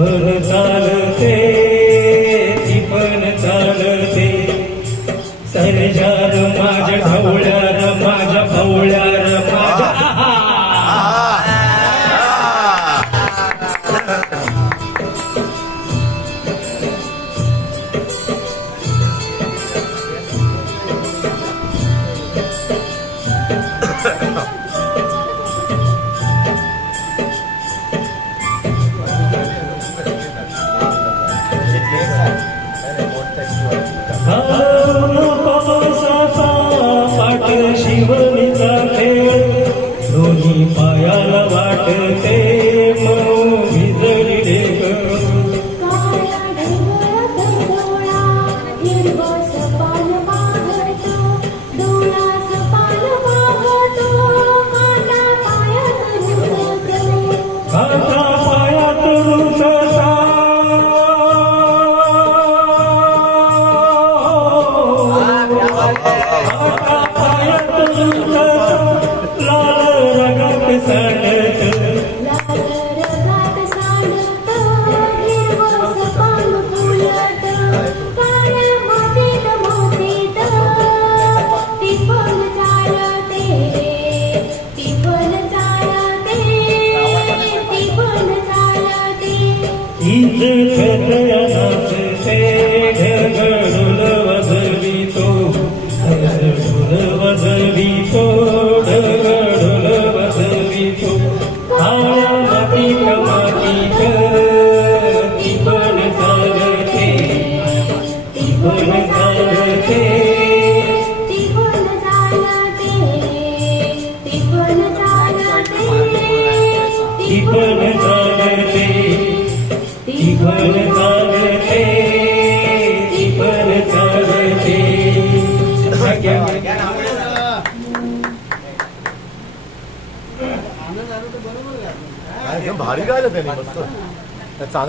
पण चालते ती पण चालते सर्जार माझ्या ढवळ्यार माझ्या भवळ्यार माझ्या शिवणीचा खेळ दोन्ही पायाला वाटते म्हणून भिजली ढेक काटा पायात रुतसा लाल रगात सांडत ईद खतया नाचते ढगडुल वजवितो ढगडुल वजवितो ढगडुल वजवितो काळ्या मातीत मातीत ती पण चालते ती पण चालते ती पण चालते ती पण चालते ती पण चालते ती पण चालते भारी गायलं त्यांनी मस्त चांगलं.